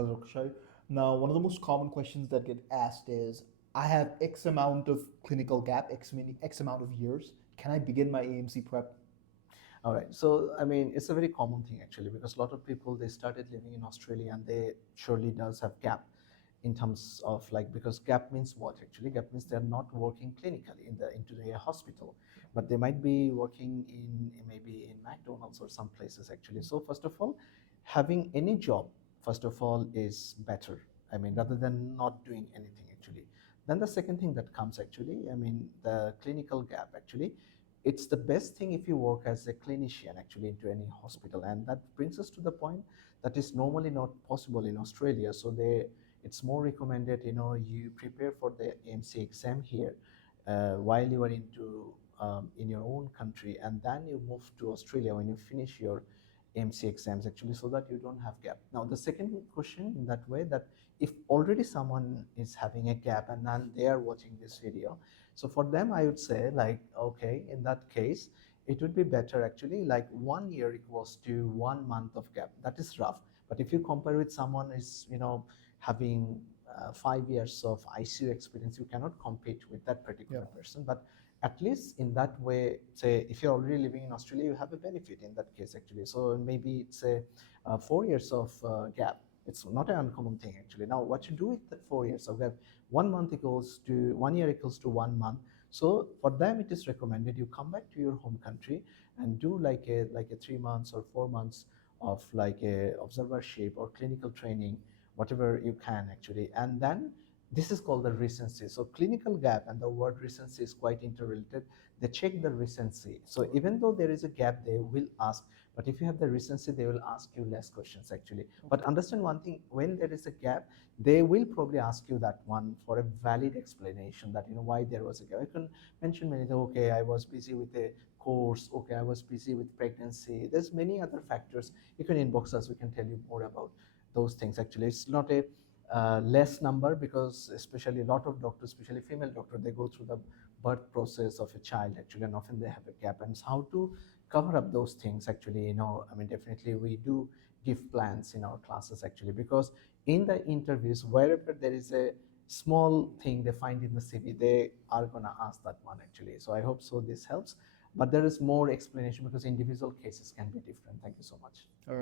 Hello, Akshay. Now, one of the most common questions that get asked is, I have X amount of clinical gap, X meaning X amount of years. Can I begin my AMC prep? All right. So, I mean, it's a very common thing actually because a lot of people they started living in Australia and they surely does have gap in terms of like because gap means what actually? Gap means they're not working clinically in the into the hospital, but they might be working in maybe in McDonald's or some places actually. So first of all, having any job first of all is better. I mean, rather than not doing anything actually. Then the second thing that comes actually, I mean, the clinical gap actually it's the best thing if you work as a clinician actually into any hospital, and that brings us to the point that is normally not possible in Australia. So they it's more recommended you prepare for the AMC exam here while you are into in your own country, and then you move to Australia when you finish your AMC exams actually, so that you don't have gap. Now the second question in that way that if already someone is having a gap and then they are watching this video, so for them, I would say like, okay, in that case, it would be better actually like 1 year equals to 1 month of gap. That is rough. But if you compare with someone is, having 5 years of ICU experience, you cannot compete with that Yeah. particular person. But at least in that way, say if you're already living in Australia, you have a benefit in that case actually. So maybe it's a 4 years of gap. It's not an uncommon thing actually. Now, what you do with that 4 years of gap, 1 month equals to 1 year equals to 1 month. So for them it is recommended you come back to your home country and do like a 3 months or 4 months of like a observership or clinical training, whatever you can actually. And then this is called the recency. So clinical gap and the word recency is quite interrelated. They check the recency. So even though there is a gap, they will ask, but if you have the recency, they will ask you less questions actually. But understand one thing, when there is a gap, they will probably ask you that one for a valid explanation that why there was a gap. You can mention many things. Okay, I was busy with a course. Okay, I was busy with pregnancy. There's many other factors. You can inbox us. We can tell you more about those things. Actually, it's not a less number because especially a lot of doctors, especially female doctors, they go through the birth process of a child actually, and often they have a gap. And how to cover up those things actually, I mean, definitely we do give plans in our classes actually, because in the interviews wherever there is a small thing they find in the CV, they are going to ask that one actually. So I hope so this helps, but there is more explanation because individual cases can be different. Thank you so much. All right.